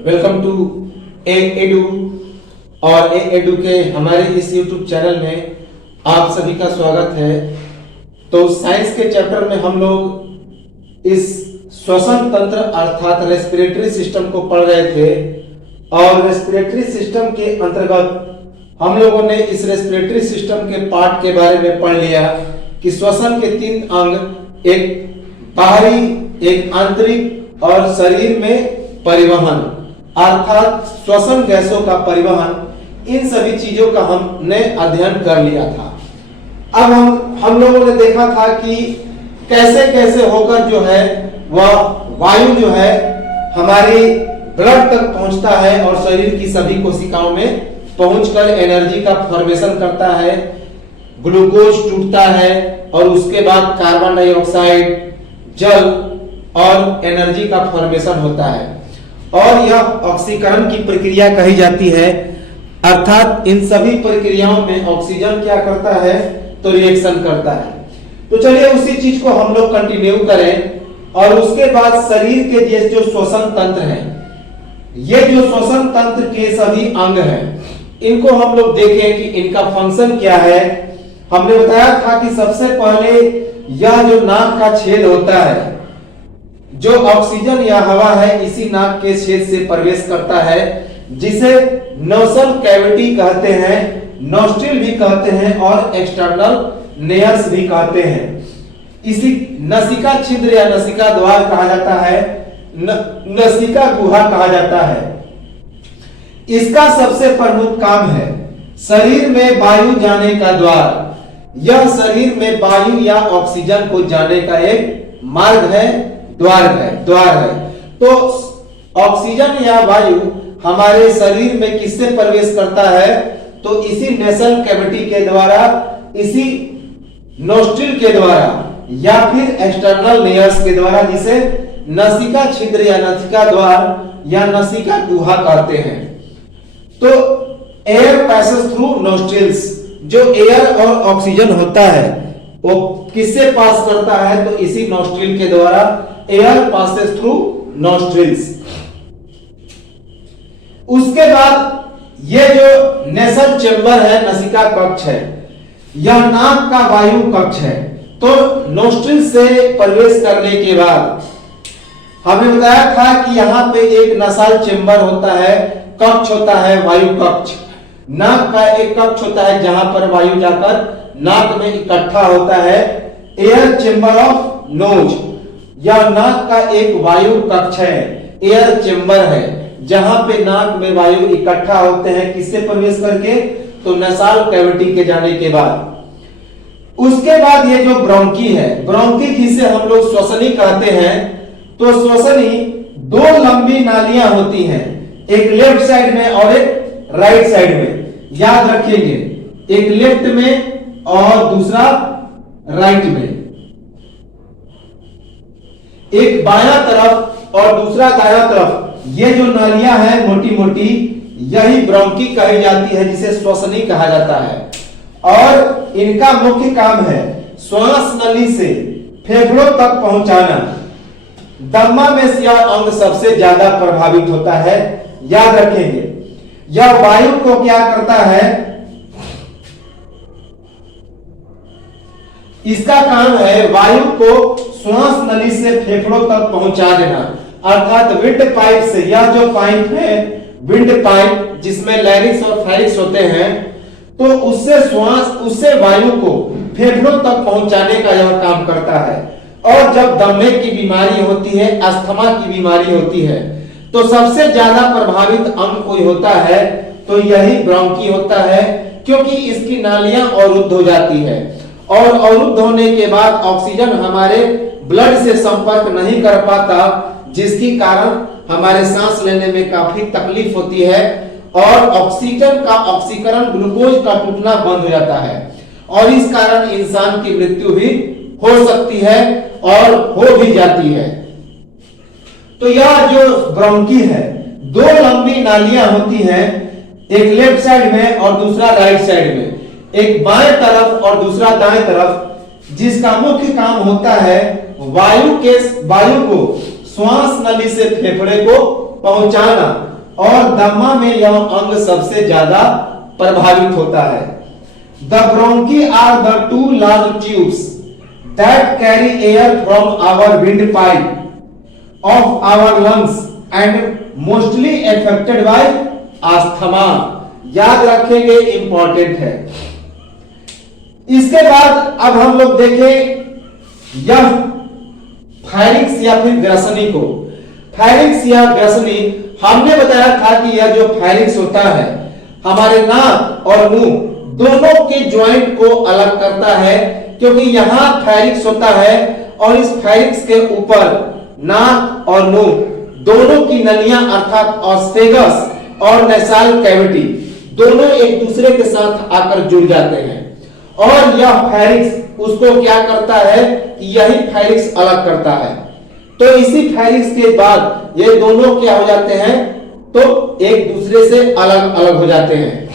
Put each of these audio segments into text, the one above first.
Welcome to A edu. और ए edu के हमारे इस यूट्यूब चैनल में आप सभी का स्वागत है। तो साइंस के चैप्टर में हम लोग इस श्वसन तंत्र अर्थात रेस्पिरेटरी सिस्टम को पढ़ रहे थे और रेस्पिरेटरी सिस्टम के अंतर्गत हम लोगों ने इस रेस्पिरेटरी सिस्टम के पार्ट के बारे में पढ़ लिया कि श्वसन के 3 अंग, एक बाहरी, एक आंतरिक और शरीर में परिवहन अर्थात श्वसन गैसों का परिवहन, इन सभी चीजों का हमने अध्ययन कर लिया था। अब हम लोगों ने देखा था कि कैसे कैसे होकर जो है वह वायु जो है हमारी ब्लड तक पहुंचता है और शरीर की सभी कोशिकाओं में पहुंचकर एनर्जी का फॉर्मेशन करता है, ग्लूकोज टूटता है और उसके बाद कार्बन डाइऑक्साइड, जल और एनर्जी का फॉर्मेशन होता है और यह ऑक्सीकरण की प्रक्रिया कही जाती है। अर्थात इन सभी प्रक्रियाओं में ऑक्सीजन क्या करता है तो रिएक्शन करता है। तो चलिए उसी चीज को हम लोग कंटिन्यू करें और उसके बाद शरीर के जो श्वसन तंत्र है, ये जो श्वसन तंत्र के सभी अंग हैं, इनको हम लोग देखें कि इनका फंक्शन क्या है। हमने बताया था कि सबसे पहले यह जो नाक का छेद होता है, जो ऑक्सीजन या हवा है इसी नाक के छेद से प्रवेश करता है, जिसे नोसल कैविटी कहते हैं, नोस्ट्रिल भी कहते हैं और एक्सटर्नल नेयर्स भी कहते हैं। इसी नसिका छिद्र या नसिका द्वार कहा जाता है, नसिका गुहा कहा जाता है। इसका सबसे प्रमुख काम है शरीर में वायु जाने का द्वार। यह शरीर में वायु या ऑक्सीजन को जाने का एक मार्ग है, द्वार है। तो ऑक्सीजन या वायु हमारे शरीर में किससे प्रवेश करता है तो इसी नेसल कैविटी के द्वारा, इसी नोस्ट्रिल के द्वारा या फिर एक्सटर्नल लेयर्स के द्वारा, जिसे नसिका छिद्र या नसिका द्वार या नसिका गुहा कहते हैं। तो एयर पैसेस थ्रू नोस्ट्रिल्स, जो एयर और ऑक्सीजन होता है वो किससे पास करता है तो इसी नोस्ट्रिल के द्वारा, एयर पासेस थ्रू नोस्ट्रिल्स। उसके बाद ये जो नेसल चेंबर है, नसिका कक्ष है, यह नाक का वायु कक्ष है। तो नोस्ट्रिल से प्रवेश करने के बाद हमें बताया था कि यहां पे एक नसल चेंबर होता है, कक्ष होता है, वायु कक्ष। नाक का एक कक्ष होता है जहां पर वायु जाकर नाक में इकट्ठा होता है, एयर चेंबर ऑफ नोज। यह नाक का एक वायु कक्ष है, एयर चेंबर है, जहां पे नाक में वायु इकट्ठा होते हैं, किससे प्रवेश करके तो नसाल कैविटी के जाने के बाद। उसके बाद ये जो ब्रोंकी है, ब्रोंकी जिसे हम लोग श्वसनी कहते हैं, तो श्वसनी 2 लंबी नालियां होती हैं, एक लेफ्ट साइड में और एक राइट साइड में। याद रखिएगा, एक लेफ्ट में और दूसरा राइट में, एक बायां तरफ और दूसरा दायां तरफ। ये जो नालियां हैं मोटी मोटी, यही ब्रोंकी कही जाती है, जिसे श्वसनी कहा जाता है। और इनका मुख्य काम है श्वास नली से फेफड़ों तक पहुंचाना। दमा में यह अंग सबसे ज्यादा प्रभावित होता है। याद रखेंगे, यह वायु को क्या करता है, इसका काम है वायु को श्वास नली से फेफड़ों तक पहुंचा देना, अर्थात विंड पाइप से। यह जो पाइप है विंड पाइप, जिसमें लैरिक्स और फेरिक्स होते हैं, तो उससे वायु को फेफड़ों तक पहुंचाने का यह काम करता है। और जब दमे की बीमारी होती है, अस्थमा की बीमारी होती है, तो सबसे ज्यादा प्रभावित अंग कोई होता है तो यही ब्रोंकी होता है, क्योंकि इसकी नालियां अवरुद्ध हो जाती है और अवरुद्ध होने के बाद ऑक्सीजन हमारे ब्लड से संपर्क नहीं कर पाता, जिसके कारण हमारे सांस लेने में काफी तकलीफ होती है और ऑक्सीजन का ऑक्सीकरण, ग्लूकोज का टूटना बंद हो जाता है और इस कारण इंसान की मृत्यु भी हो सकती है और हो भी जाती है। तो यह जो ब्रोंकी है, 2 लंबी नालियां होती हैं, एक लेफ्ट साइड में और दूसरा राइट साइड में, एक बाएं तरफ और दूसरा दाएं तरफ, जिसका मुख्य काम होता है वायु को श्वास नली से फेफड़े को पहुंचाना और दमा में यह अंग सबसे ज्यादा प्रभावित होता है। The bronchi are the two large tubes that carry air from our wind pipe of our lungs and mostly affected by asthma. याद रखेंगे, इंपॉर्टेंट है। इसके बाद अब हम लोग देखें यह फायरिंग्स या फिर ग्रसनी को। फायरिंग्स या ग्रसनी हमने बताया था कि यह जो फायरिंग्स होता है हमारे नाक और मुंह दोनों के जॉइंट को अलग करता है, क्योंकि यहां फायरिंग्स होता है और इस फायरिंग्स के ऊपर नाक और मुंह दोनों की नलियां अर्थात ऑस्फेगस और नेसाल कैविटी दोनों एक दूसरे के साथ आकर जुड़ जाते हैं और यह फायरिंग्स उसको क्या करता है कि यही फायरिंग्स अलग करता है। तो इसी फायरिंग्स के बाद ये दोनों क्या हो जाते हैं, तो एक दूसरे से अलग अलग हो जाते हैं।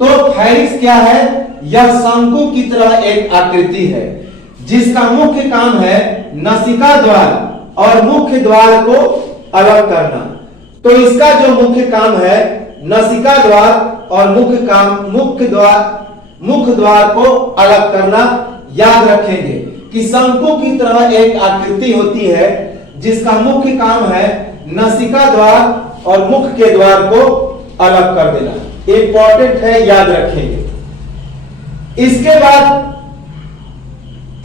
तो फायरिंग्स क्या है, यह शंकु की तरह एक आकृति है जिसका मुख्य काम है नासिका द्वार और मुख्य द्वार को अलग करना। तो इसका जो मुख्य काम है नासिका द्वार और मुख्य द्वार को अलग करना। याद रखेंगे कि शंकु की तरह एक आकृति होती है जिसका मुख्य काम है नासिका द्वार और मुख के द्वार को अलग कर देना। इंपॉर्टेंट है, याद रखेंगे। इसके बाद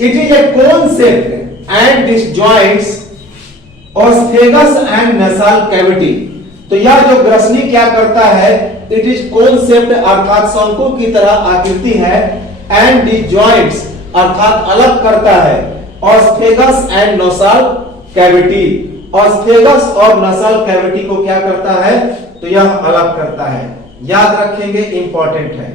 it is a cone shaped and disjoints oesophagus and nasal cavity. तो यह जो ग्रसनी क्या करता है, इट इज कोन शेप्ड अर्थात शंकु की तरह आकृति है, एंड डिसजॉइंट्स अर्थात अलग करता है ऑस्फेगस एंड नेसाल कैविटी। ऑस्फेगस और नेसाल कैविटी को क्या करता है, तो यह अलग करता है। याद रखेंगे, इंपॉर्टेंट है।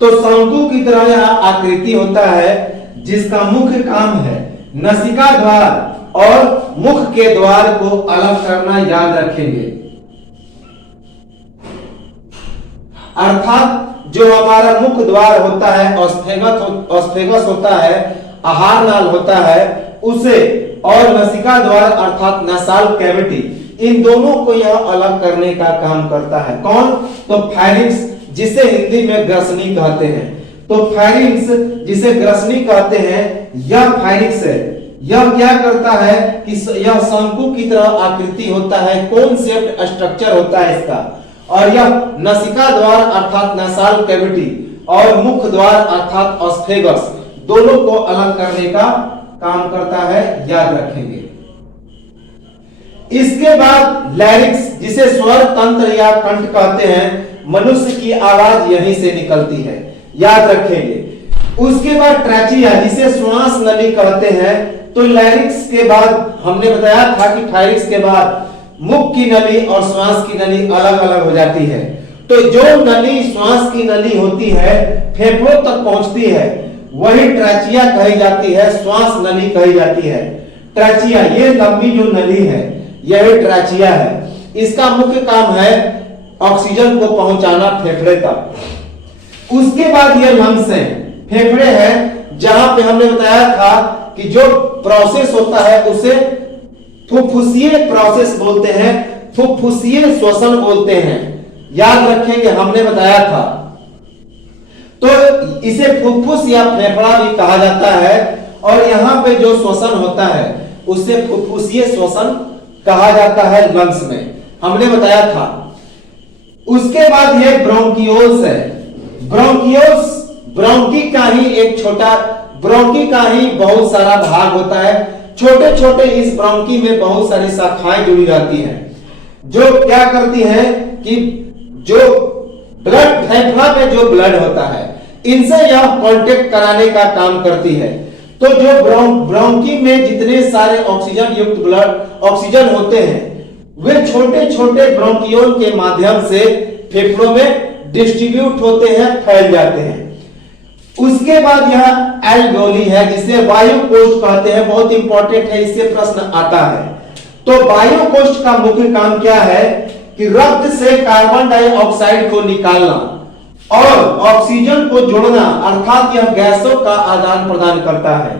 तो शंकु की तरह यह आकृति होता है जिसका मुख्य काम है नासिका द्वार और मुख के द्वार को अलग करना। याद रखेंगे, अर्थात जो हमारा मुख द्वार होता है ऑस्फेगस होता है, आहार नाल होता है उसे, और नासिका द्वार अर्थात नासाल कैविटी, इन दोनों को यह अलग करने का काम करता है। कौन, तो फायरिंग्स, जिसे हिंदी में ग्रसनी कहते हैं। तो फायरिंग्स जिसे ग्रसनी कहते हैं, यह फायरिंग्स है। यह क्या करता है कि यह शंकु की तरह आकृति होता है, कोन शेप्ड स्ट्रक्चर होता है इसका, और यह नासिका द्वार अर्थात नासाल कैविटी और मुख द्वार अर्थात ऑस्फेगस दोनों को अलग करने का काम करता है। याद रखेंगे। इसके बाद लैरिक्स जिसे स्वर तंत्र या कंठ कहते हैं, मनुष्य की आवाज यहीं से निकलती है। याद रखेंगे। उसके बाद ट्रैचिया जिसे श्वास नली कहते हैं। तो लैरिक्स के बाद हमने बताया था कि फायरिंग्स के बाद मुख की नली और श्वास की नली अलग अलग हो जाती है। तो जो नली श्वास की नली होती है, फेफड़ों तक पहुंचती है, वही ट्रैचिया कही जाती है, श्वास नली कही जाती है। ट्रैचिया, ये लंबी जो नली है यह ट्रैचिया है। इसका मुख्य काम है ऑक्सीजन को पहुंचाना फेफड़े तक। उसके बाद ये लंग्स है, फेफड़े हैं, जहां पे हमने बताया था कि जो प्रोसेस होता है उसे फुफ्फुसीय प्रोसेस बोलते हैं, फुफ्फुसीय श्वसन बोलते हैं। याद रखेंगे, हमने बताया था। तो इसे फुफ्फुस या फेफड़ा भी कहा जाता है, और यहां पे जो श्वसन होता है उसे फुफ्फुसीय श्वसन कहा जाता है लंग्स में, हमने बताया था। उसके बाद ये ब्रोंकियोल्स है। ब्रोंकियोल्स ब्रोंकी का ही एक छोटा, ब्रोंकी का ही बहुत सारा भाग होता है। छोटे छोटे इस ब्रोंकी में बहुत सारी शाखाएं जुड़ी रहती हैं, जो क्या करती हैं कि जो ब्लड, फेफड़ा में जो ब्लड होता है, इनसे यह कांटेक्ट कराने का काम करती है। तो जो ब्रोंकी में जितने सारे ऑक्सीजन युक्त ब्लड ऑक्सीजन होते हैं वे छोटे छोटे ब्रोंकियोल के माध्यम से फेफड़ों में डिस्ट्रीब्यूट होते हैं, फैल जाते हैं। उसके बाद यह एल्वेओली है जिसे वायु कोष्ठ कहते हैं, बहुत इंपॉर्टेंट है, इससे प्रश्न आता है। तो वायु कोष्ठ का मुख्य काम क्या है कि रक्त से कार्बन डाइऑक्साइड को निकालना और ऑक्सीजन को जोड़ना, अर्थात यह गैसों का आदान प्रदान करता है।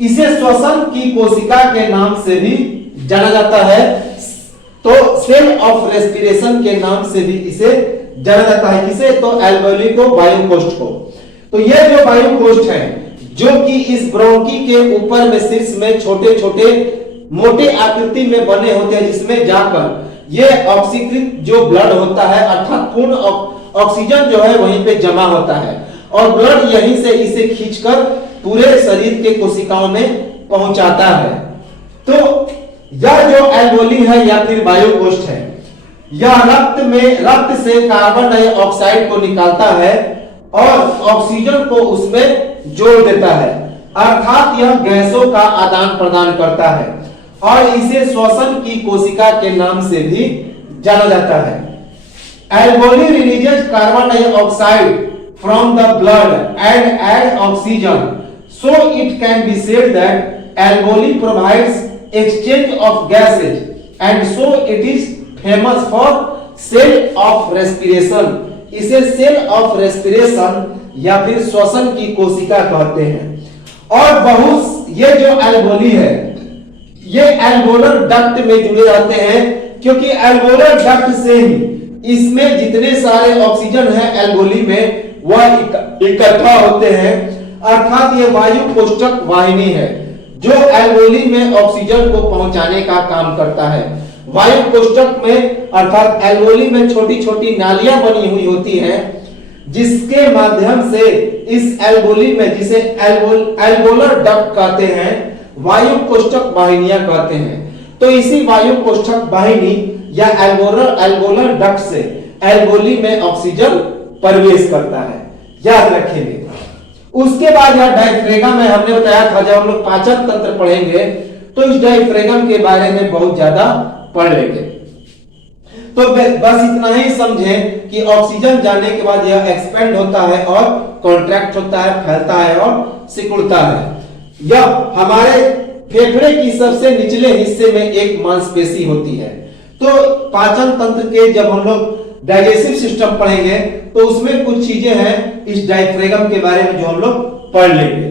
इसे श्वसन की कोशिका के नाम से भी जाना जाता है, तो सेल ऑफ रेस्पिरेशन के नाम से भी इसे जाना जाता है। किसे? तो एल्वेओली को, वायु कोष्ठ को। तो यह जो वायु कोष्ठ है जो कि इस ब्रोंकी के ऊपर में शीर्ष में छोटे छोटे मोटे आकृति में बने होते हैं, जिसमें जाकर यह ऑक्सीकृत जो ब्लड होता है अर्थात पूर्ण ऑक्सीजन जो है वहीं पे जमा होता है और ब्लड यहीं से इसे खींचकर पूरे शरीर के कोशिकाओं में पहुंचाता है। तो यह जो एल्वेओली है या फिर वायु कोष्ठ है, यह रक्त से कार्बन डाइऑक्साइड को निकालता है और ऑक्सीजन को उसमें जोड़ देता है, अर्थात यह गैसों का आदान प्रदान करता है और इसे श्वसन की कोशिका के नाम से भी जाना जाता है। Alveoli releases carbon dioxide from the blood and add oxygen, so it can be said that alveoli provides exchange of gases and so it is famous for cell of respiration। इसे सेल ऑफ रेस्पिरेशन या फिर श्वसन की कोशिका कहते हैं। और बहुत ये जो एल्वेओली है ये एल्वेओलर डक्ट में जुड़े रहते हैं, क्योंकि एल्वेओलर डक्ट से ही इसमें जितने सारे ऑक्सीजन है एल्वेओली में वह इकट्ठा होते हैं, अर्थात ये वायु कोष्ठक वाहिनी है जो एल्वेओली में ऑक्सीजन को पहुंचाने का काम करता है। वायु कोष्ठक में अर्थात एल्वेओली में छोटी छोटी नालियां बनी हुई होती हैं जिसके माध्यम से इस एल्वेओली में, जिसे एल्वेओलर डक्ट कहते हैं, वायु कोष्ठक वाहिनियां कहते हैं। तो इसी वायु कोष्ठक वाहिनी या एल्वेओलर डक्ट से एल्वेओली में ऑक्सीजन प्रवेश करता है, याद रखेंगे। उसके बाद यह डायफ्रेगम है, हमने बताया था जब हम लोग पाचन तंत्र पढ़ेंगे तो इस डायफ्रेगम के बारे में बहुत ज्यादा पढ़ लेंगे। तो बस इतना ही समझें कि ऑक्सीजन जाने के बाद यह एक्सपेंड होता है और कॉन्ट्रैक्ट होता है, फैलता है और सिकुड़ता है। यह हमारे फेफड़े की सबसे निचले हिस्से में एक मांसपेशी होती है। तो पाचन तंत्र के जब हम लोग डाइजेस्टिव सिस्टम पढ़ेंगे तो उसमें कुछ चीजें हैं इस डायफ्रेगम के बारे में जो हम लोग पढ़ लेंगे,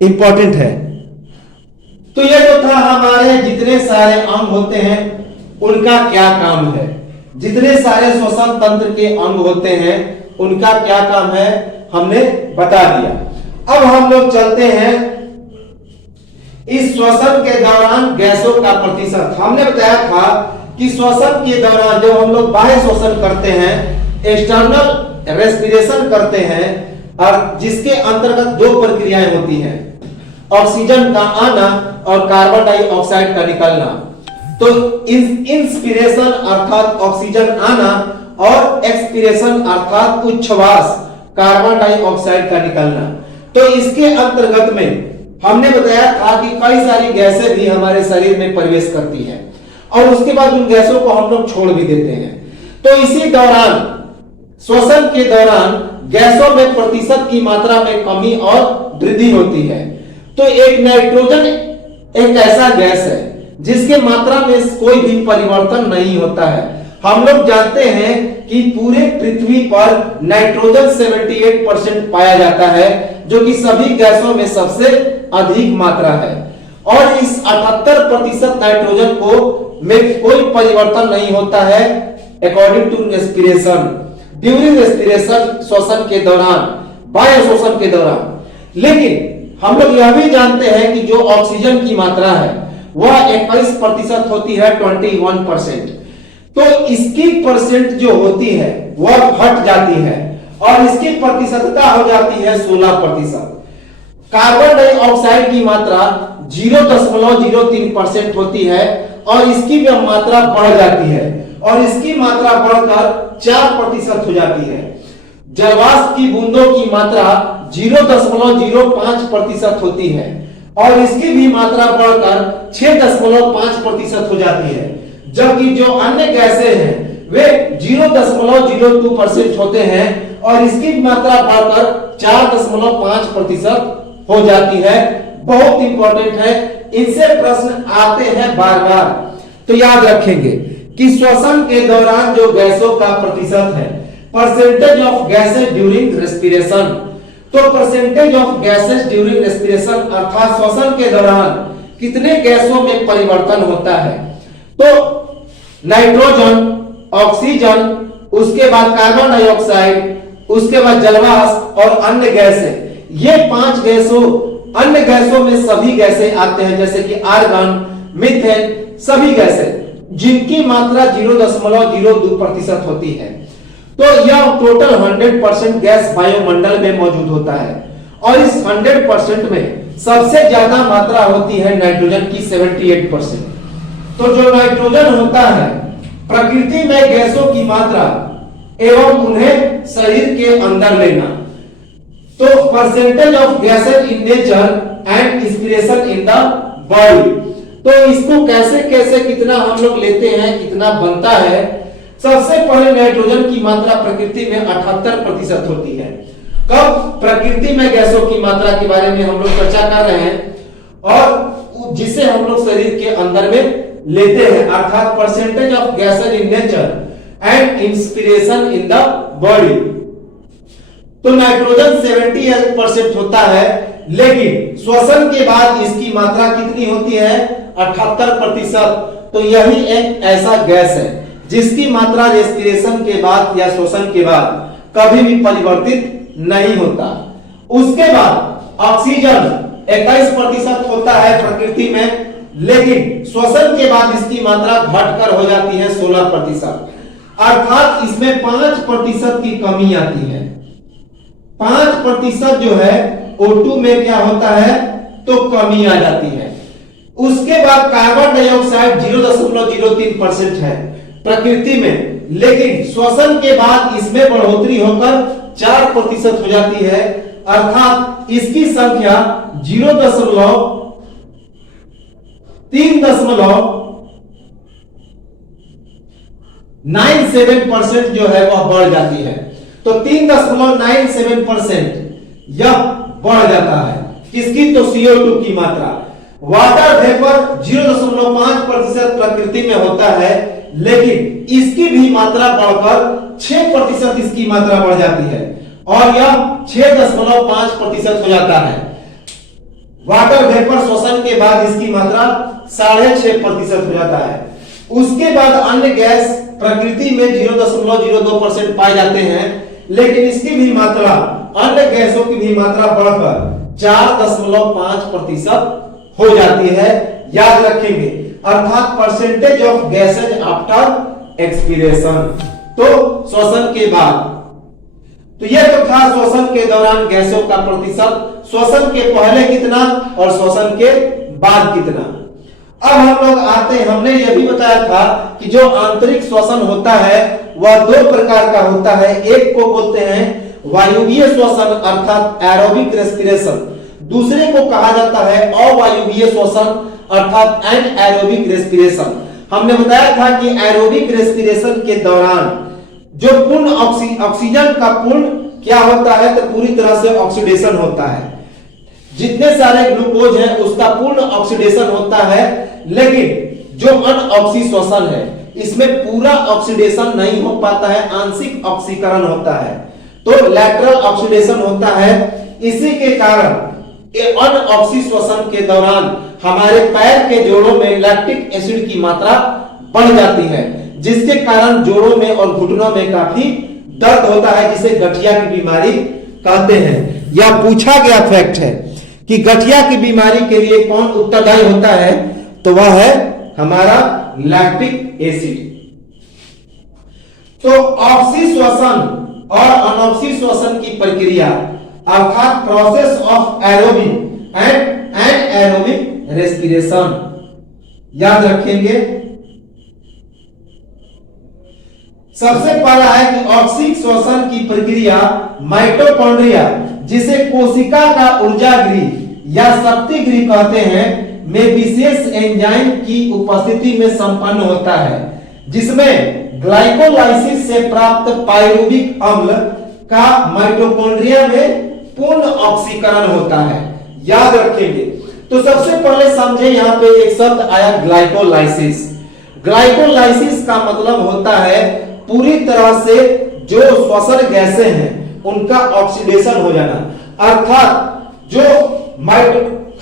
इंपॉर्टेंट है। तो ये जो था हमारे जितने सारे अंग होते हैं उनका क्या काम है, जितने सारे श्वसन तंत्र के अंग होते हैं उनका क्या काम है हमने बता दिया। अब हम लोग चलते हैं इस श्वसन के दौरान गैसों का प्रतिशत। हमने बताया था कि श्वसन के दौरान जब हम लोग बाह्य श्वसन करते हैं, एक्सटर्नल रेस्पिरेशन करते हैं, और जिसके अंतर्गत दो प्रक्रियाएं होती हैं, ऑक्सीजन का आना और कार्बन डाइऑक्साइड का निकलना। तो इंस्पिरेशन अर्थात ऑक्सीजन आना और एक्सपिरेशन अर्थात उच्छ्वास कार्बन डाइऑक्साइड का निकलना। तो इसके अंतर्गत में हमने बताया था कि कई सारी गैसें भी हमारे शरीर में प्रवेश करती हैं और उसके बाद उन गैसों को हम लोग छोड़ भी देते हैं। तो इसी दौरान श्वसन के दौरान गैसों में प्रतिशत की मात्रा में कमी और वृद्धि होती है। तो एक नाइट्रोजन एक ऐसा गैस है जिसके मात्रा में कोई भी परिवर्तन नहीं होता है। हम लोग जानते हैं कि पूरे पृथ्वी पर नाइट्रोजन 78% पाया जाता है, जो कि सभी गैसों में सबसे अधिक मात्रा है। और इस 78% नाइट्रोजन को में कोई परिवर्तन नहीं होता है according to respiration, during respiration, श्वसन के दौरान, वायु श्वसन के दौरान। लेकिन हम लोग यह भी जानते हैं कि जो ऑक्सीजन की मात्रा है वह 21% होती है, 21%। तो इसकी परसेंट जो होती है वह घट जाती है और इसकी प्रतिशतता हो जाती है 16%। कार्बन डाइऑक्साइड की मात्रा 0.03% होती है और इसकी भी मात्रा बढ़ जाती है और इसकी मात्रा बढ़कर 4% हो जाती है। जलवाष्प की बूंदों की मात्रा 0.05% होती है और इसकी भी मात्रा बढ़कर 6.5% हो जाती है, जबकि जो अन्य गैसें हैं वे 0.02% होते हैं और इसकी मात्रा बढ़कर 4.5% हो जाती है। बहुत इंपॉर्टेंट है, इनसे प्रश्न आते हैं बार बार, तो याद रखेंगे कि श्वसन के दौरान जो गैसों का प्रतिशत है, percentage of gases during respiration, तो percentage of gases during respiration अर्थात श्वसन के दौरान कितने गैसों में परिवर्तन होता है, तो नाइट्रोजन, ऑक्सीजन, उसके बाद कार्बन डाइऑक्साइड, उसके बाद जलवाष्प और अन्य गैसें, ये 5 गैसों, अन्य गैसों में सभी गैसें आते हैं जैसे कि आर्गन, मीथेन, सभी गैसें जिनकी मात्रा 0.02% होती है। तो यह टोटल 100% गैस वायुमंडल में मौजूद होता है और इस 100% में सबसे ज्यादा मात्रा होती है नाइट्रोजन की 78%। तो जो नाइट्रोजन होता है प्रकृति में गैसों की मात्रा एवं उन्हें शरीर के अंदर लेना, तो percentage of gases in nature and inspiration in the body, तो इसको कैसे कैसे कितना हम लोग लेते हैं, कितना बनता है। सबसे पहले नाइट्रोजन की मात्रा प्रकृति में 78% होती है। कब? प्रकृति में गैसों की मात्रा के बारे में हम लोग चर्चा कर रहे हैं और जिसे हम लोग शरीर के अंदर में लेते हैं, अर्थात percentage of gases in nature and inspiration in the body. तो नाइट्रोजन 78% होता है, लेकिन श्वसन के बाद इसकी मात्रा कितनी होती है? 78%। तो यही एक ऐसा गैस है जिसकी मात्रा रेस्पिरेशन के बाद या श्वसन के बाद कभी भी परिवर्तित नहीं होता। उसके बाद ऑक्सीजन 21% होता है प्रकृति में, लेकिन श्वसन के बाद इसकी मात्रा घटकर हो जाती है 16%, अर्थात इसमें 5% की कमी आती है। 5% जो है O2 में क्या होता है, तो कमी आ जाती है। उसके बाद कार्बन डाइऑक्साइड 0.03% है प्रकृति में, लेकिन श्वसन के बाद इसमें बढ़ोतरी होकर 4% हो जाती है, अर्थात इसकी संख्या 3.97% जो है वह बढ़ जाती है। तो 3.97% यह बढ़ जाता है किसकी? तो CO2 की मात्रा। वाटर वेपर 0.5% प्रकृति में होता है, लेकिन इसकी भी मात्रा बढ़कर 6% इसकी मात्रा बढ़ जाती है और यह 6.5% हो जाता है। वाटर वेपर श्वसन के बाद इसकी मात्रा 6.5% हो जाता है। उसके बाद अन्य गैस प्रकृति में 0.02% पाए जाते हैं, लेकिन इसकी भी मात्रा, अन्य गैसों की भी मात्रा बढ़कर 4.5% हो जाती है। याद रखेंगे, अर्थात percentage of gases after expiration, तो श्वसन के बाद। तो यह तो था श्वसन के दौरान गैसों का प्रतिशत, श्वसन के पहले कितना और श्वसन के बाद कितना। अब हम लोग आते हैं, हमने यह भी बताया था कि जो आंतरिक श्वसन होता है वह 2 प्रकार का होता है। एक को बोलते हैं वायुवीय श्वसन अर्थात एरोबिक रेस्पिरेशन, दूसरे को कहा जाता है अवायुवीय श्वसन अर्थात एनएरोबिक रेस्पिरेशन। हमने बताया था कि एरोबिक रेस्पिरेशन के दौरान जो पूर्ण ऑक्सीजन का पूर्ण क्या होता है, तो पूरी तरह से ऑक्सीडेशन होता है। जितने सारे ग्लूकोज है उसका पूर्ण ऑक्सीडेशन होता है, लेकिन जो अनऑक्सी श्वसन है इसमें पूरा ऑक्सीडेशन नहीं हो पाता है, आंशिक ऑक्सीकरण होता है, तो लैटरल ऑक्सीडेशन होता है। इसी के कारण अनऑक्सी श्वसन के दौरान हमारे पैर के जोड़ों में लैक्टिक एसिड की मात्रा बढ़ जाती है, जिसके कारण जोड़ों में और घुटनों में काफी दर्द होता है, जिसे गठिया की बीमारी कहते हैं। यह पूछा गया फैक्ट है कि गठिया की बीमारी के लिए कौन उत्तरदायी होता है, तो वह है हमारा लैक्टिक एसिड। तो ऑक्सी श्वसन और अनऑक्सी श्वसन की प्रक्रिया अर्थात process of aerobic and anaerobic respiration, याद रखेंगे। सबसे पहला है कि ऑक्सीय श्वसन की प्रक्रिया माइटोकॉन्ड्रिया, जिसे कोशिका का ऊर्जा गृह या शक्ति गृह कहते हैं, में विशेष एंजाइम की उपस्थिति में संपन्न होता है, जिसमें ग्लाइकोलाइसिस से प्राप्त पाइरुविक अम्ल का माइटोकॉन्ड्रिया में पूर्ण ऑक्सीकरण होता है। याद रखेंगे। तो सबसे पहले समझे, यहाँ पे एक शब्द आया ग्लाइकोलाइसिस। ग्लाइकोलाइसिस का मतलब होता है पूरी तरह से जो श्वसन गैसें हैं उनका ऑक्सीडेशन हो जाना, अर्थात जो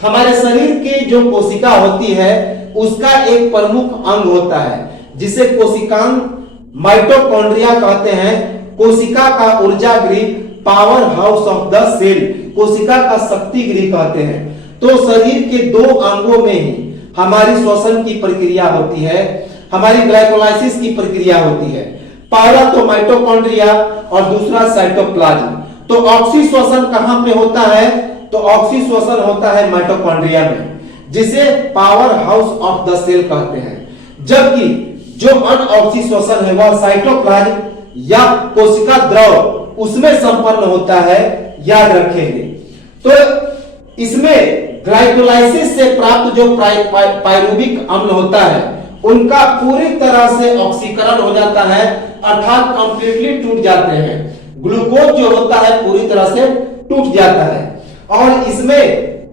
हमारे शरीर की जो कोशिका होती है उसका एक प्रमुख अंग होता है जिसे कोशिकांग माइटोकॉन्ड्रिया कहते हैं। कोशिका का ऊर्जा गृह, power house of the cell, कोशिका का शक्ति गृह कहते हैं। तो शरीर के दो अंगों में ही हमारी श्वसन की प्रक्रिया होती है, हमारी ग्लाइकोलाइसिस की प्रक्रिया होती है। पहला तो माइटोकॉन्ड्रिया और दूसरा साइटोप्लाज्म। तो ऑक्सी श्वसन कहां पे होता है? तो ऑक्सी श्वसन होता है माइटोकॉन्ड्रिया में, जिसे power house of the cell कहते हैं। जबकि जो अनऑक्सी श्वसन है वह साइटोप्लाज्म या कोशिका द्रव उसमें संपन्न होता है। याद रखेंगे। तो इसमें ग्लाइकोलाइसिस से प्राप्त जो पाइरुविक अम्ल होता है उनका पूरी तरह से ऑक्सीकरण हो जाता है, अर्थात कंप्लीटली टूट जाते हैं। ग्लूकोज जो होता है पूरी तरह से टूट जाता है और इसमें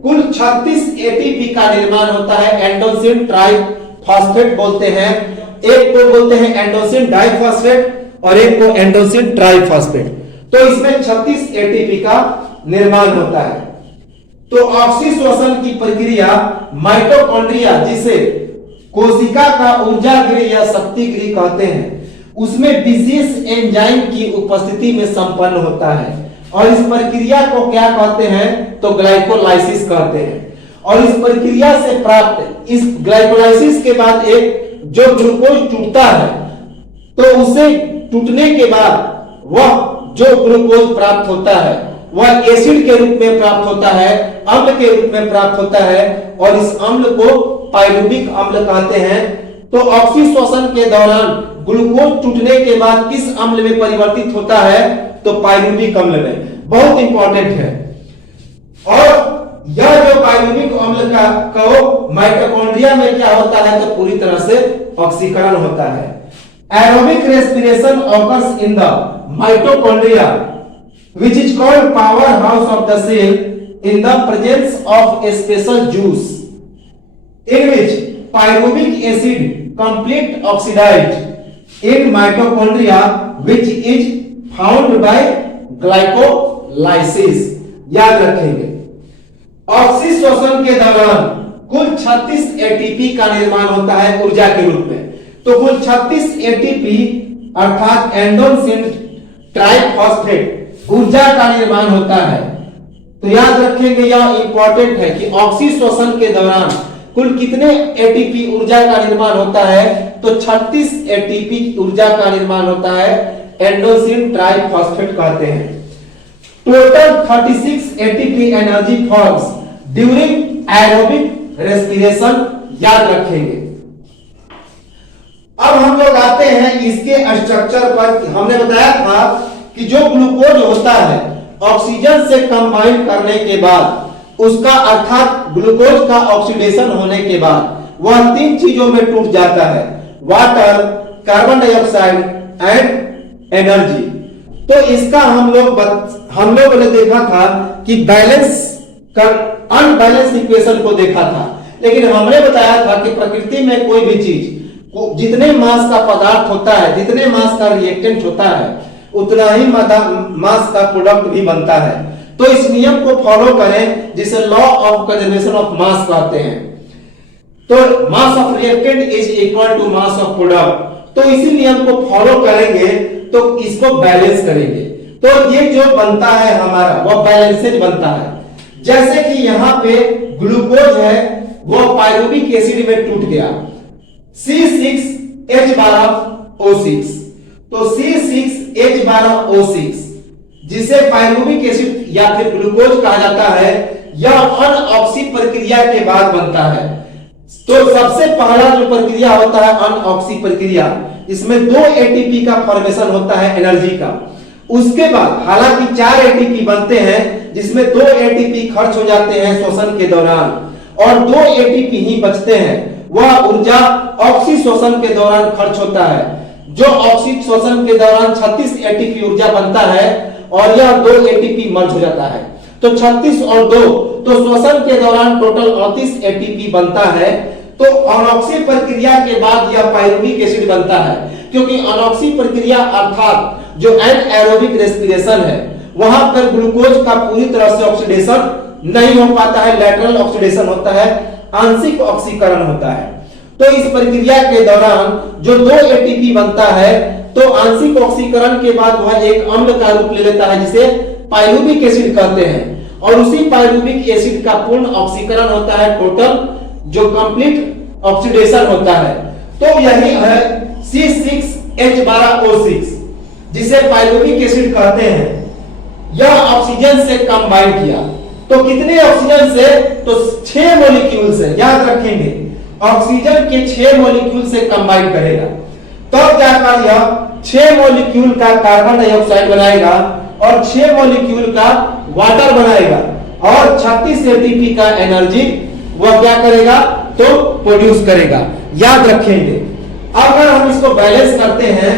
कुल 36 एटीपी का निर्माण होता है। एंडोसिन ट्राइफॉस्फेट बोलते हैं, एक को बोलते हैं एंडोसिन डाइफॉस्फेट और एक को एंडोसिन ट्राइफॉस्फेट। तो इसमें 36 एटीपी का निर्माण होता है। तो ऑक्सी श्वसन की प्रक्रिया माइटोकॉन्ड्रिया, जिसे कोशिका का ऊर्जा गृह या शक्ति गृह कहते हैं, उसमें विशेष एंजाइम की उपस्थिति में संपन्न होता है और इस प्रक्रिया को क्या कहते हैं? तो ग्लाइकोलाइसिस कहते हैं। और इस प्रक्रिया से प्राप्त इस ग्लाइकोलाइसिस के बाद एक जो ग्लूकोज टूटता है तो उसे टूटने के बाद वह जो ग्लूकोज प्राप्त होता है वह एसिड के रूप में प्राप्त होता है, अम्ल के रूप में प्राप्त होता है और इस अम्ल को पाइरुविक अम्ल कहते हैं। तो ऑक्सी श्वसन के दौरान ग्लूकोज टूटने के बाद किस अम्ल में परिवर्तित होता है? तो पाइरुविक अम्ल में। बहुत इंपॉर्टेंट है। और यह जो पाइरुविक अम्ल का माइटोकॉन्ड्रिया में क्या होता है? तो पूरी तरह से ऑक्सीकरण होता है। Aerobic respiration occurs in the mitochondria which is called powerhouse of the cell in the presence of a special juice in which pyruvic acid complete oxidized in mitochondria which is found by glycolysis। याद रखेंगे। Oxy श्वसन के दौरान कुल 36 ATP का निर्माण होता है ऊर्जा के रूप में। तो कुल 36 एटीपी अर्थात एंडोसिन ट्राइफॉस्फेट ऊर्जा का निर्माण होता है। तो याद रखेंगे, यह इंपॉर्टेंट है कि ऑक्सी श्वसन के दौरान कुल कितने एटीपी ऊर्जा का निर्माण होता है? तो 36 एटीपी ऊर्जा का निर्माण होता है, एंडोसिन ट्राइफॉस्फेट कहते हैं। Total 36 ATP energy forms during aerobic respiration. याद रखेंगे। अब हम लोग आते हैं इसके स्ट्रक्चर पर। हमने बताया था कि जो ग्लूकोज होता है ऑक्सीजन से कंबाइन करने के बाद उसका अर्थात ग्लूकोज का ऑक्सीडेशन होने के बाद वह तीन चीजों में टूट जाता है, water, carbon dioxide and energy. तो इसका हम लोग ने देखा था कि बैलेंस कर अनबैलेंस इक्वेशन को देखा था। लेकिन हमने बताया था कि प्रकृति में कोई भी चीज जितने मास का पदार्थ होता है, जितने मास का रिएक्टेंट होता है, उतना ही मास का प्रोडक्ट भी बनता है। तो इस नियम को फॉलो करें जिसे law of conservation of mass कहते हैं। तो mass of reactant is equal to mass of product. तो इसी नियम को फॉलो करेंगे तो इसको बैलेंस करेंगे। तो ये जो बनता है हमारा वह बैलेंसेज बनता है। जैसे कि यहाँ पे ग्लूकोज है वो पाइरुविक एसिड में टूट गया, C6H12O6। तो C6H12O6 जिसे पाइरुविक एसिड या फिर ग्लूकोज कहा जाता है, यह अनऑक्सी प्रक्रिया के बाद बनता है। तो सबसे पहला जो प्रक्रिया होता है अनऑक्सी प्रक्रिया, इसमें 2 एटीपी का फॉर्मेशन होता है एनर्जी का। उसके बाद हालांकि 4 एटीपी बनते हैं जिसमें 2 एटीपी खर्च हो जाते हैं श्वसन के दौरान और 2 एटीपी ही बचते हैं। वह ऊर्जा ऑक्सीश्वसन के दौरान खर्च होता है। जो ऑक्सीश्वसन के दौरान 36 एटीपी ऊर्जा बनता है और यह 2 एटीपी मर्ज हो जाता है। तो 36 और 2 तो श्वसन के दौरान टोटल 38 एटीपी बनता है। तो अनॉक्सी प्रक्रिया के बाद यह पाइरुविक एसिड बनता है, क्योंकि अनॉक्सी प्रक्रिया अर्थात जो एनाएरोबिक रेस्पिरेशन है वहां पर ग्लूकोज का पूरी तरह से ऑक्सीडेशन नहीं हो पाता है, लैटरल ऑक्सीडेशन होता है, आंशिक ऑक्सीकरण होता है। तो इस प्रक्रिया के दौरान जो 2 एटीपी बनता है तो आंशिक ऑक्सीकरण के बाद वह एक अम्ल का रूप ले लेता है जिसे पाइरुविक एसिड कहते हैं और उसी पाइरुविक एसिड का पूर्ण ऑक्सीकरण होता है, टोटल जो कंप्लीट ऑक्सीडेशन होता है। तो यही है C6H12O6 जिसे पाइरुविक एसिड कहते हैं। यह ऑक्सीजन से कंबाइन किया तो कितने ऑक्सीजन से? तो 6 मॉलिक्यूल से। याद रखेंगे ऑक्सीजन के 6 मॉलिक्यूल से कंबाइन करेगा तब जाकर यह 6 मॉलिक्यूल का कार्बन डाइऑक्साइड बनाएगा और 6 मॉलिक्यूल का वाटर बनाएगा और 36 एटीपी का एनर्जी वह क्या करेगा? तो प्रोड्यूस करेगा। याद रखेंगे अगर हम इसको बैलेंस करते हैं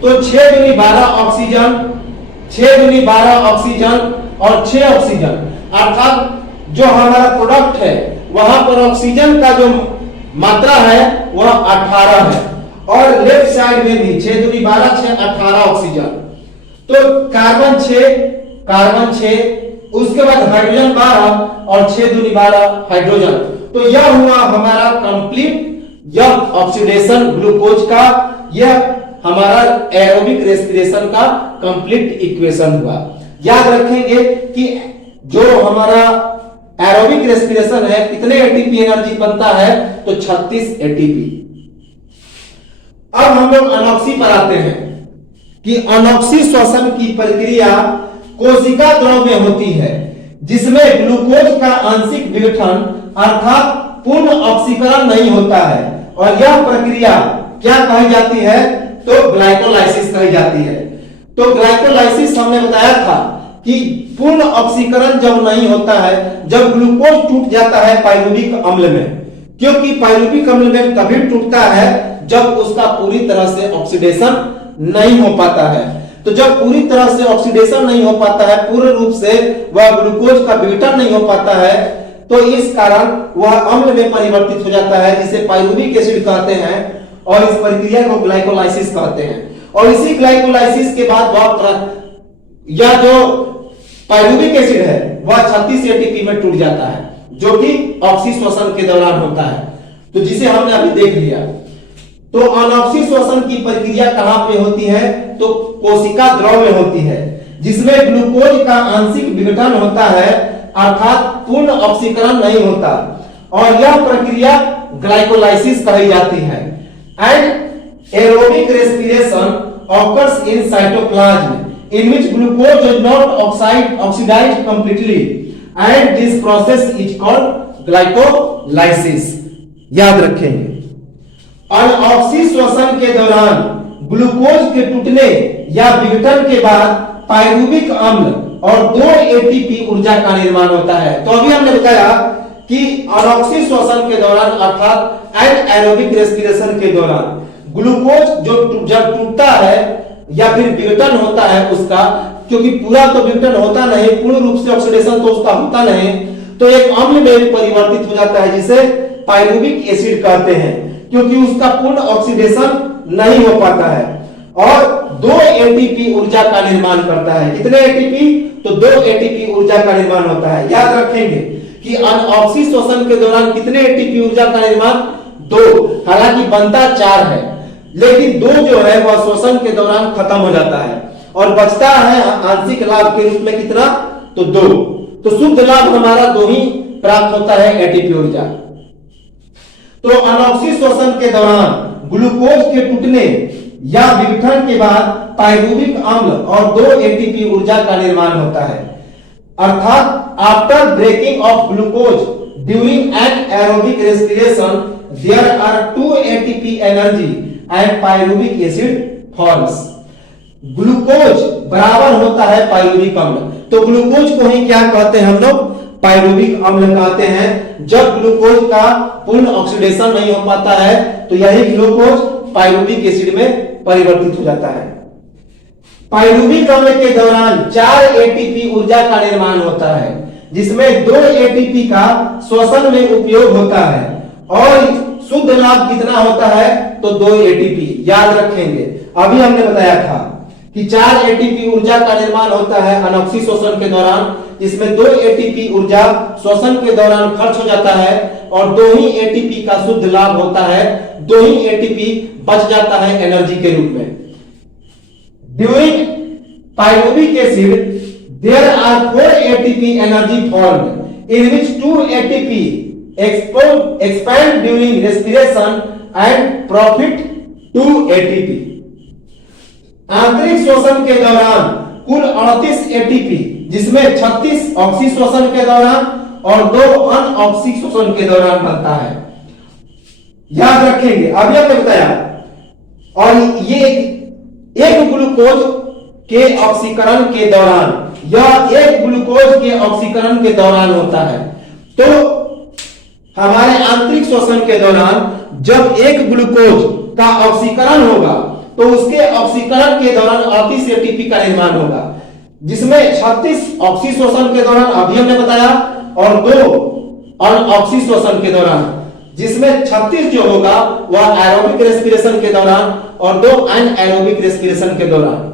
तो 6 दूनी 12 ऑक्सीजन, 6 दूनी 12 ऑक्सीजन और 6 ऑक्सीजन अर्थात जो हमारा प्रोडक्ट है वहां पर ऑक्सीजन का जो मात्रा है वह 18 है और लेफ्ट साइड में भी 6 दूनी 12 6 18 ऑक्सीजन। तो कार्बन 6 उसके बाद हाइड्रोजन 12 और 6 दूनी 12 हाइड्रोजन। तो यह हुआ हमारा कंप्लीट यह ऑक्सीडेशन ग्लूकोज का, यह हमारा एरोबिक रेस्पिरेशन का कंप्लीट इक्वेशन हुआ। याद रखेंगे कि जो हमारा एरोबिक रेस्पिरेशन है कितने एटीपी एनर्जी बनता है? तो 36 एटीपी। अब हम लोग अनॉक्सी पर आते हैं कि अनॉक्सी श्वसन की प्रक्रिया कोशिका द्रव में होती है जिसमें ग्लूकोज का आंशिक विघटन अर्थात पूर्ण ऑक्सीकरण नहीं होता है और यह प्रक्रिया क्या कही जाती है? तो ग्लाइकोलाइसिस कही जाती है। तो ग्लाइकोलाइसिस हमने बताया था कि पूर्ण ऑक्सीकरण जब नहीं होता है जब ग्लूकोज टूट जाता है पाइरुविक अम्ल में, क्योंकि पाइरुविक अम्ल में कभी टूटता है जब उसका पूरी तरह से ऑक्सीडेशन नहीं हो पाता है। तो जब पूरी तरह से ऑक्सीडेशन नहीं हो पाता है, पूर्ण रूप से वह ग्लूकोज का विघटन नहीं हो पाता है, तो इस कारण वह अम्ल में परिवर्तित हो जाता है जिसे पाइरुविक एसिड कहते हैं और इस प्रक्रिया को ग्लाइकोलाइसिस कहते हैं। और इसी ग्लाइकोलाइसिस के बाद वह या जो पाइरुविक एसिड है वह 36 एटीपी में टूट जाता है जो कि ऑक्सीश्वसन के दौरान होता है, तो जिसे हमने अभी देख लिया। तो अनॉक्सी श्वसन की प्रक्रिया कहां पे होती है? तो कोशिका द्रव में होती है जिसमें ग्लूकोज का आंशिक विघटन होता है अर्थात पूर्ण ऑक्सीकरण नहीं होता और यह प्रक्रिया ग्लाइकोलाइसिस कही जाती है। And aerobic respiration occurs in cytoplasm in which glucose does not oxidize completely and this process is called glycolysis। याद रखेंगे अनऑक्सी श्वसन के दौरान ग्लूकोज के टूटने या विघटन के बाद पाइरुविक अम्ल और 2 एटीपी ऊर्जा का निर्माण होता है। तो अभी हमने बताया कि अनऑक्सी श्वसन के दौरान अर्थात एनाएरोबिक रेस्पिरेशन के दौरान ग्लूकोज जो जब टूटता है या फिर विघटन होता है उसका, क्योंकि पूरा तो विघटन होता नहीं, पूर्ण रूप से ऑक्सीडेशन तो उसका होता नहीं, तो एक अम्ल में परिवर्तित हो जाता है जिसे पाइरुविक एसिड कहते हैं, क्योंकि उसका पूर्ण ऑक्सीडेशन नहीं हो पाता है और 2 एटीपी ऊर्जा का निर्माण करता है। कितने एटीपी? तो 2 एटीपी ऊर्जा का निर्माण होता है। याद रखेंगे कि अनऑक्सी श्वसन के दौरान कितने एटीपी ऊर्जा का निर्माण? 2। हालांकि बनता 4 है लेकिन 2 जो है वह श्वसन के दौरान खत्म हो जाता है और बचता है आंशिक लाभ के रूप में कितना? तो 2। तो शुद्ध लाभ हमारा 2 ही प्राप्त होता है एटीपी ऊर्जा। तो अनऑक्सी श्वसन के दौरान ग्लूकोज के टूटने या विघटन के बाद पाइरुविक अम्ल और 2 एटीपी ऊर्जा का निर्माण होता है अर्थात after breaking of glucose during anaerobic respiration there are 2 ATP energy and pyruvic acid forms. Glucose बराबर होता है पायरुविक अम्ल, तो ग्लूकोज को ही क्या कहते हैं हम लोग, पायरुविक अम्ल कहते हैं। जब ग्लूकोज का पूर्ण ऑक्सीडेशन नहीं हो पाता है तो यही ग्लूकोज पायरुविक एसिड में परिवर्तित हो जाता है। पायरुविक अम्ल के दौरान 4 एटीपी ऊर्जा का निर्माण होता है, जिसमें 2 एटीपी का श्वसन में उपयोग होता है और शुद्ध लाभ कितना होता है, तो 2 एटीपी। याद रखेंगे, अभी हमने बताया था कि 4 एटीपी ऊर्जा का निर्माण होता है अनॉक्सी श्वसन के दौरान, इसमें 2 एटीपी ऊर्जा श्वसन के दौरान खर्च हो जाता है और 2 ही एटीपी का शुद्ध लाभ होता है, 2 ही एटीपी बच जाता है एनर्जी के रूप में। During pyruvic acid there are 4 ATP energy formed in which 2 ATP expand during respiration and profit 2 ATP। आंतरिक श्वसन के दौरान कुल 38 एटीपी, जिसमें 36 ऑक्सी श्वसन के दौरान और 2 अनऑक्सी श्वसन के दौरान बनता है। याद रखेंगे, अभी हमने बताया। और ये एक ग्लूकोज के ऑक्सीकरण के दौरान या एक ग्लूकोज के ऑक्सीकरण के दौरान होता है। तो हमारे आंतरिक श्वसन के दौरान जब एक ग्लूकोज का ऑक्सीकरण होगा तो उसके ऑक्सीकरण के दौरान 38 एटीपी का निर्माण होगा, जिसमें 36 ऑक्सी श्वसन के दौरान अभी हमने बताया और 2 अनऑक्सी श्वसन के दौरान, जिसमें 36 जो होगा वह एरोबिक रेस्पिरेशन के दौरान और 2 अनएरोबिक रेस्पिरेशन के दौरान।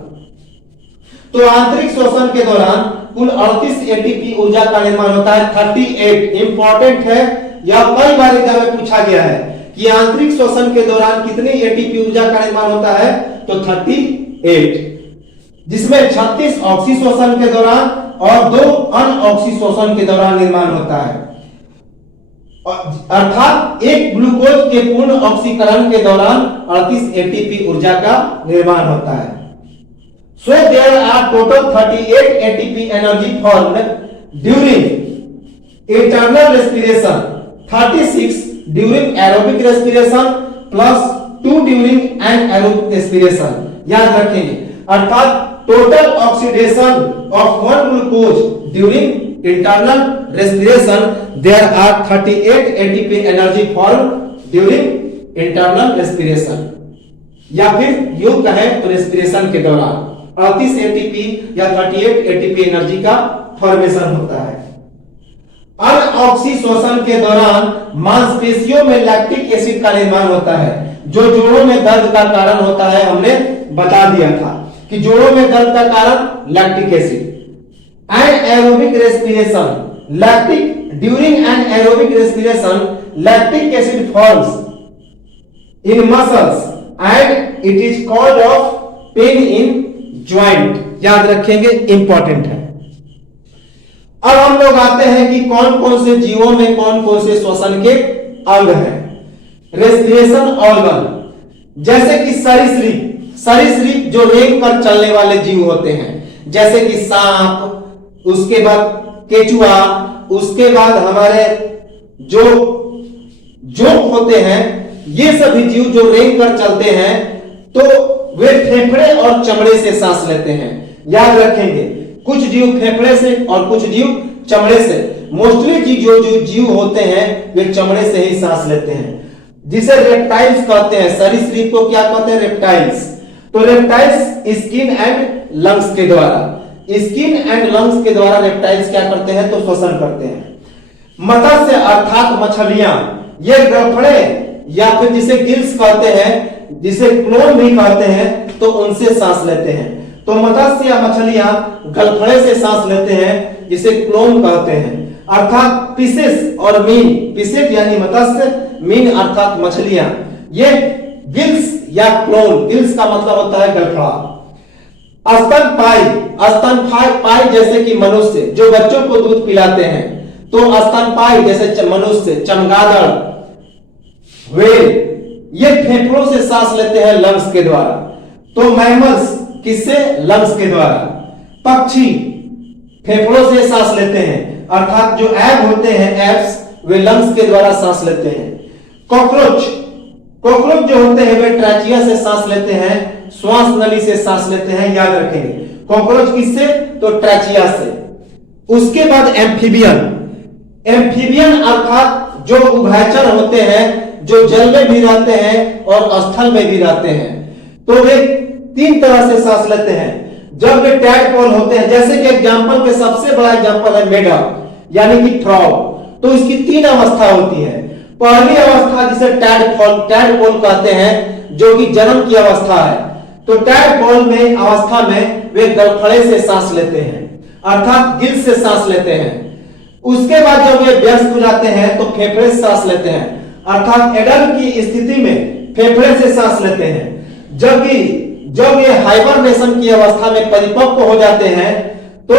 तो आंतरिक श्वसन के दौरान कुल 38 एटीपी ऊर्जा का निर्माण होता है। 38 इंपॉर्टेंट है, यह कई बार एग्जाम में पूछा गया है कि आंतरिक श्वसन के दौरान कितनी एटीपी ऊर्जा का निर्माण होता है, तो 38, जिसमें 36 ऑक्सी श्वसन के दौरान और 2 अनऑक्सी श्वसन के दौरान निर्माण होता है। अर्थात एक ग्लूकोज के पूर्ण ऑक्सीकरण के दौरान 38 एटीपी ऊर्जा का निर्माण होता है। So there are total 38 ATP energy formed during internal respiration, 36 during aerobic respiration plus 2 during anaerobic respiration। याद रखेंगे, अर्थात total oxidation of one glucose during internal respiration there are 38 ATP energy formed during internal respiration, या फिर यूं कहें तो respiration के दौरान 38 एटीपी या 38 एटीपी एनर्जी का फॉर्मेशन होता है। अनऑक्सी श्वसन के दौरान मांसपेशियों में लैक्टिक एसिड का निर्माण होता है, जो जोड़ों में दर्द का कारण होता है। हमने बता दिया था कि जोड़ों में दर्द का कारण lactic acid. Anaerobic respiration, lactic during anaerobic respiration lactic acid forms in muscles and it is called of pain in joint. याद रखेंगे, इंपॉर्टेंट है। अब हम लोग आते हैं कि कौन कौन से जीवों में कौन कौन से श्वसन के अंग हैं। रेस्पिरेशन ऑर्गन, जैसे कि सरीसृप जो रेंग कर चलने वाले जीव होते हैं, जैसे कि सांप, उसके बाद केचुआ, उसके बाद हमारे जो जोंक होते हैं, ये सभी जीव जो रेंग कर चलते हैं तो वे फेफड़े और चमड़े से सांस लेते हैं। याद रखेंगे, कुछ जीव फेफड़े से और कुछ जीव चमड़े से। मोस्टली जो जीव होते हैं वे चमड़े से ही सांस लेते हैं, जिसे रेप्टाइल्स कहते हैं। सरीसृप को क्या कहते हैं? रेप्टाइल्स। तो रेप्टाइल्स स्किन एंड लंग्स के द्वारा रेप्टाइल्स क्या करते हैं? तो श्वसन करते हैं। मत्स्य अर्थात मछलियां, ये गलफड़े या फिर जिसे गिल्स कहते हैं, जिसे क्लोन भी कहते हैं, तो उनसे सांस लेते हैं। तो मत्स्य या मछलियां गलफड़े से सांस लेते हैं, जिसे क्लोन कहते हैं। अर्थात फिशेस और मीन, फिशेस यानी मत्स्य, मीन अर्थात मछलियां, ये गिल्स या क्लोन। गिल्स का मतलब होता है गलफड़ा। स्तनपायी जैसे कि मनुष्य जो बच्चों को दूध पिलाते हैं, तो स्तनपायी जैसे मनुष्य, चमगादड़, व्हेल, ये फेफड़ों से सांस लेते हैं लंग्स के द्वारा। तो मैमल्स किससे? लंग्स के द्वारा। पक्षी फेफड़ों से सांस लेते हैं, अर्थात जो एब होते हैं, एब्स, वे लंग्स के द्वारा सांस लेते हैं। कॉकरोच जो होते हैं वे ट्रैचिया से सांस लेते हैं, श्वास नली से सांस लेते हैं, याद रखेंगे। कॉकरोच किससे? तो ट्रैचिया से। उसके बाद एम्फीबियन। एम्फीबियन अर्थात जो उभयचर होते हैं, जो जल में भी रहते हैं और स्थल में भी रहते हैं। तो वे 3 तरह से सांस लेते हैं। जब वे टैडपोल होते हैं, जैसे कि एग्जांपल के सबसे बड़ा एग्जांपल है मेढक यानी कि फ्रॉग, तो इसकी 3 अवस्था होती है। पहली अवस्था जिसे टैडपोल कहते हैं, जो कि जन्म की अवस्था है। तो टैडपोल में अवस्था में वे गलफड़े से सांस लेते हैं, अर्थात गिल से सांस लेते हैं। उसके बाद जब वे वयस्क हो जाते हैं तो फेफड़े से सांस लेते हैं, अर्थात एडल्ट की स्थिति में फेफड़े से सांस लेते हैं। जब ये हाइबरनेशन की अवस्था में परिपक्व हो जाते हैं तो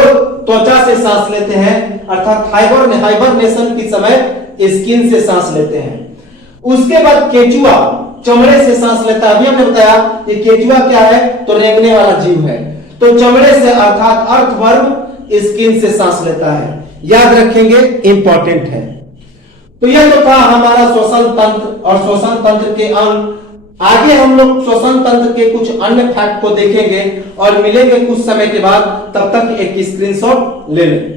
त्वचा से सांस लेते हैं, अर्थात हाइबरनेशन के समय स्किन से सांस लेते हैं। उसके बाद केचुआ चमड़े से सांस लेता है। अभी हमने बताया कि केचुआ क्या है? तो रेंगने वाला जीव है। तो चमड़े से अर्थात अर्थवर्म स्किन से सांस लेता है, याद रखेंगे, इंपॉर्टेंट है। तो यह तो था हमारा श्वसन तंत्र और श्वसन तंत्र के अंग। आगे हम लोग श्वसन तंत्र के कुछ अन्य फैक्ट को देखेंगे और मिलेंगे कुछ समय के बाद। तब तक एक स्क्रीनशॉट ले लें।